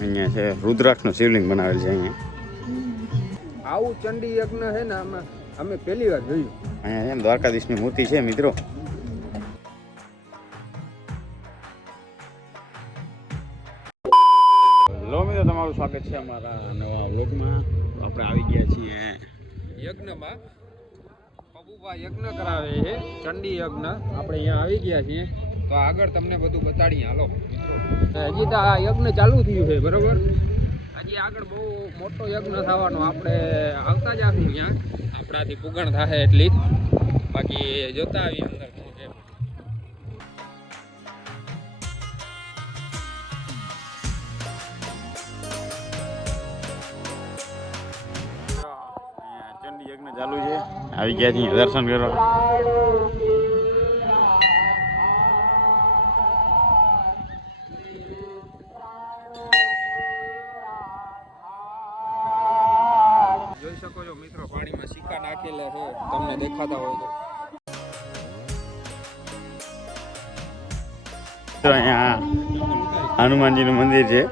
અહીંયા છે રુદ્રાક્ષનું શિવલિંગ બનાવેલ છે. અહીંયા આવું ચંડી યજ્ઞ છે ને અમે પહેલી વાર જોયું. અહીંયા એમ દ્વારકાધીશની મૂર્તિ છે મિત્રો. લો મિત્રો, તમારું સ્વાગત છે અમારા નવા વ્લોગમાં. આપણે આવી ગયા છીએ યજ્ઞમાં. પબુભા યજ્ઞ કરાવે છે, ચંડી યજ્ઞ. આપણે અહીંયા આવી ગયા છીએ, તો આગળ તમને બધું બતાડીએ. હાલો હજી તો આ યજ્ઞ ચાલુ થયું છે, બરોબર. હજી આગળ બહુ મોટો યજ્ઞ થવાનો. આપણે આવતા જ આવું ત્યાં, આપણાથી પુગણ થાય એટલી. બાકી જોતા આવીએ અંદર શું છે. ચંડી યજ્ઞ ચાલુ છે. આવી ગયા છીએ દર્શન કરવા. જોઈ શકો છો મિત્રો, પાણીમાં સિક્કા નાખેલા છે, તમને દેખાતા હોય તો અહીંયા હનુમાનજીનું મંદિર છે.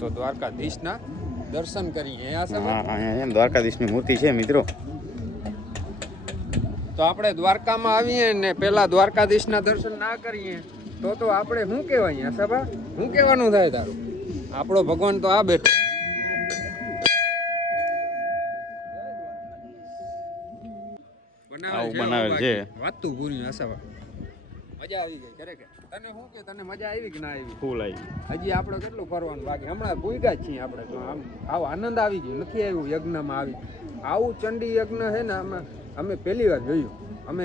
તો દ્વારકાધીશના દર્શન કરીએ. અહીંયા એમ દ્વારકાધીશની મૂર્તિ છે મિત્રો. તો આપણે દ્વારકામાં આવીએ ને પેલા દ્વારકાધીશના દર્શન ના કરીએ તો આપણે શું કહેવાય? સભા શું કહેવાનું થાય તારું? આપણો ભગવાન તો આ બેઠો. બનાવેલ છે. વાતું પૂરી હસવા મજા આવી ગઈ ખરેખર. તને શું કે, તને મજા આવી કે ના આવી? ફૂલ આવી. હજી આપણે કેટલું ફરવાનું બાકી. હમણાં ભૂગ્યા જ છીએ આપણે. તો આમ આવો આનંદ આવી ગયો. નથી આવ્યું યજ્ઞમાં આવી. આવું ચંડી યજ્ઞ છે ને અમે પહેલી વાર જોયું. અમે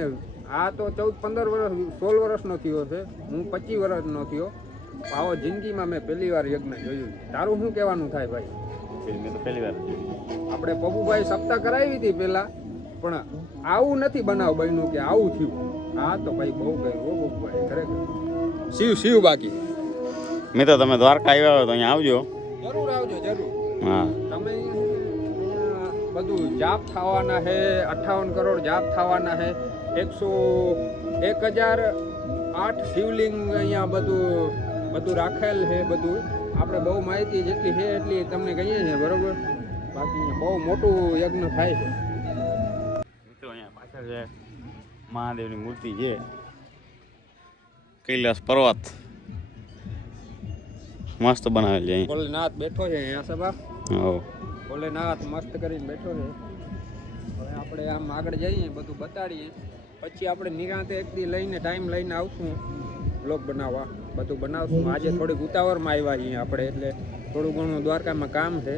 આ તો 14-15 વર્ષ 16 વર્ષનો થયો છે. હું 25 વર્ષનો થયો. આવો જિંદગીમાં મેં પહેલી વાર યજ્ઞ જોયું. તારું શું કહેવાનું થાય ભાઈ? મેં તો પહેલી વાર આપણે પબુભાઈ સપ્તાહ કરાવી હતી પહેલા, પણ આવું નથી બનાવ બન્યું કે આવું થયું. હા તો ભાઈ બહુ ગયું પબુભાઈ ખરેખર. શિવ બાકી મેં તો તમે દ્વારકા આવ્યા હોય તો અહીંયા આવજો. જરૂર આવજો, જરૂર. હા, તમે બધું જાપ થવાના છે. 58 કરોડ જાપ થવાના છે. 1008 શિવલિંગ અહીંયા બધું રાખેલ છે. બધું આપણે બહુ માહિતી જેટલી છે એટલી તમને કહીએ છીએ, બરોબર. બાકી બહુ મોટું યજ્ઞ થાય છે મિત્રો. અહીંયા પાછળ છે મહાદેવની મૂર્તિ છે. કૈલાસ પર્વત મસ્ત બનાવેલ છે. ભોલેનાથ બેઠો છે અહીંયા સભા. હો, ભોલેનાથ મસ્ત કરીને બેઠો છે. હવે આપણે આમ આગળ જઈએ, બધું બતાડીએ. પછી આપણે નિરાંતે એક દી લઈને ટાઈમ લઈને આવશું બ્લોગ બનાવવા. બધું બનાવશું. આજે થોડીક ઉતાવળમાં આવ્યા છીએ આપણે, એટલે થોડું ઘણું દ્વારકામાં કામ છે.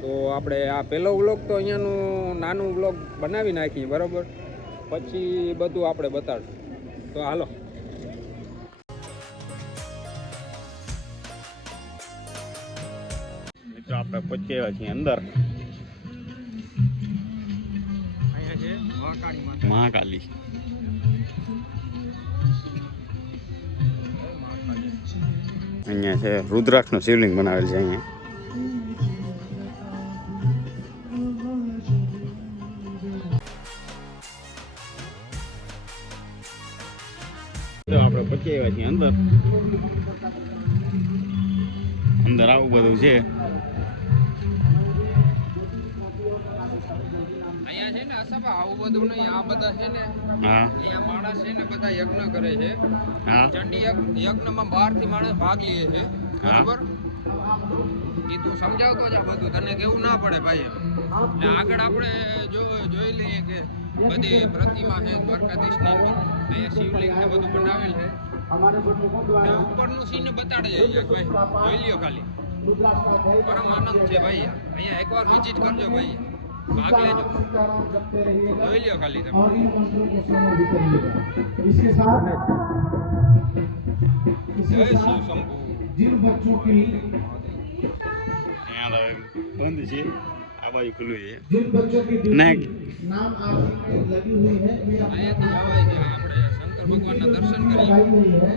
તો આપણે આ પહેલો વ્લોગ તો અહીંયાનું નાનું વ્લોગ બનાવી નાખીએ, બરાબર. પછી બધું આપણે બતાડશું. તો હાલો. મિત્રો આપણે પહોંચી આવ્યા છીએ અંદર. અહીંયા છે મહાકાલી. અહીંયા છે રુદ્રાક્ષનું શિવલિંગ બનાવેલ છે. અહીંયા તો આપણે પહોંચી આવ્યા છીએ અંદર. અંદર આવું બધું છે. અહીંયા છે ને અસભા આવું બધું નહીં. આ બધા છે ને, હા, અહીંયા માણસ છે ને બધા યજ્ઞ કરે છે. હા, ચંડી યજ્ઞમાં બહારથી માણસ ભાગ લે છે, બરાબર. એ તું સમજાવતો જ આ બધું, તને કેવું ના પડે ભાઈ. ને આગળ આપણે જોઈ લઈએ કે બધી પ્રતિમા છે દ્વારકાધીશની. અહીંયા શિવલિંગ ને બધું બનાવેલ છે. ને ઉપરનું સીન બતાડે છે ભાઈ, જોઈ લ્યો ખાલી. પરમ આનંદ છે ભાઈ. અહીંયા એકવાર વિઝિટ કરજો ભાઈ, ભાગ લેજો. જોઈ લ્યો ખાલી તમે. જય શિવ શંભુ. અહીંયા બંધ છે, આ બાજુ ખુલ્લું છે. जिन बच्चों की नहीं। नाम आप लगी हुई है वे અહીંયાથી જવાય છે. આપણે શંકર શંકર ભગવાનના દર્શન કરીએ. लगाई हुई है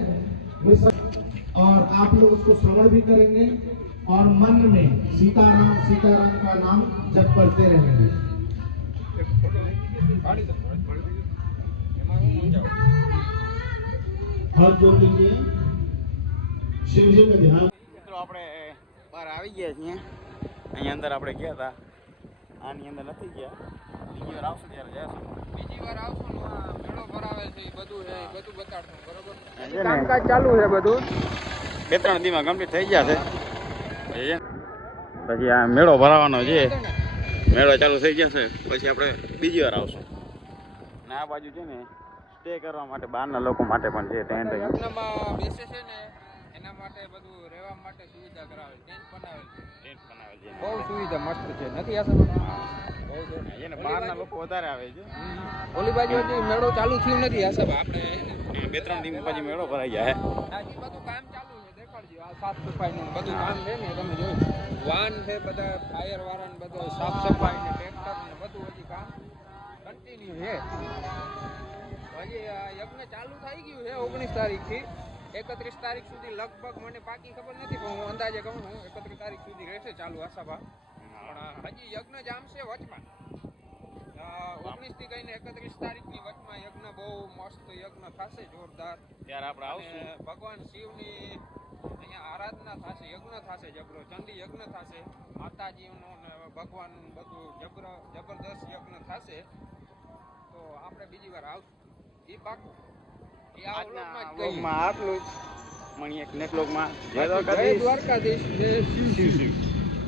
वे सब और आप लोग उसको श्रवण भी करेंगे और मन में सीताराम सीताराम का नाम जप करते रहेंगे. એમાં હું મૂંઝાઉં. हाथ जोड़ लीजिए शिव जी का ध्यान. મિત્રો આપણે બહાર આવી ગયા છીએ. અહીંયા અંદર આપણે ગયા હતા, આની અંદર નથી ગયા. બીજી વાર આવશું ત્યારે જઈશું. બીજી વાર આવશું ને આ મેળો ભરાવે છે એ બધું છે એ બધું બતાડશું. બરોબર છે ને? કામકાજ ચાલુ છે બધું. 2-3 દીમાં કમ્પ્લીટ થઈ ગયા છે. પછી આ મેળો ભરાવાનો છે, મેળો ચાલુ થઈ જશે પછી આપણે બીજી વાર આવશું. ને આ બાજુ છે ને સ્ટે કરવા માટે બહારના લોકો માટે પણ છે ટેન્ટ. યજ્ઞમાં બેસે છે ને એના માટે બધું રહેવા માટે સુવિધા કરાવેલ, ટેન્ટ બનાવેલ છે. ટેન્ટ બનાવેલ છે. બહુ સુવિધા મસ્ત છે. નથી આ બહુ છે. એને બહારના લોકો વધારે આવે છે. ઓલી બાજુ હજી મેળો ચાલુ થયું નથી. આ સબ આપણે 2-3 દિન પછી મેળો ભરાઈ જાય. હજી બધું કામ ચાલુ છે. દેખાડજો આ સાફ સફાઈનું બધું કામ છે ને તમે જોયું. વાન છે બધા ફાયર વાળા ને બધું સાફ સફાઈ ને ટ્રેક્ટર ને બધું હજી કામ કન્ટિન્યુ છે. હજી આ યજ્ઞ ચાલુ થઈ ગયું છે 19 તારીખથી 31 તારીખ સુધી. લગભગ મને પાકી ખબર નથી પણ હું અંદાજે કહું છું 31 તારીખ સુધી રહેશે ચાલુ આશાભા. પણ હજી યજ્ઞ જામશે વચમાં. 19 થી કહીને 31 તારીખની વચમાં યજ્ઞ બહુ મસ્ત યજ્ઞ થશે જોરદાર. ત્યારે આપણે આવશું. અને ભગવાન શિવની અહીંયા આરાધના થશે, યજ્ઞ થશે જબરો, ચંડી યજ્ઞ થશે, માતાજીનું ને ભગવાનનું બધું જબરદસ્ત યજ્ઞ થશે. તો આપણે બીજી વાર આવશું એ પાકું. એ આ વ્લોગમાં જ કહીએ. આટલું જ મળીએ નેક્સ્ટ વ્લોગમાં. જય જય દ્વારકાધીશ. દ્વારકાધીશ. જય શિવ શિવ.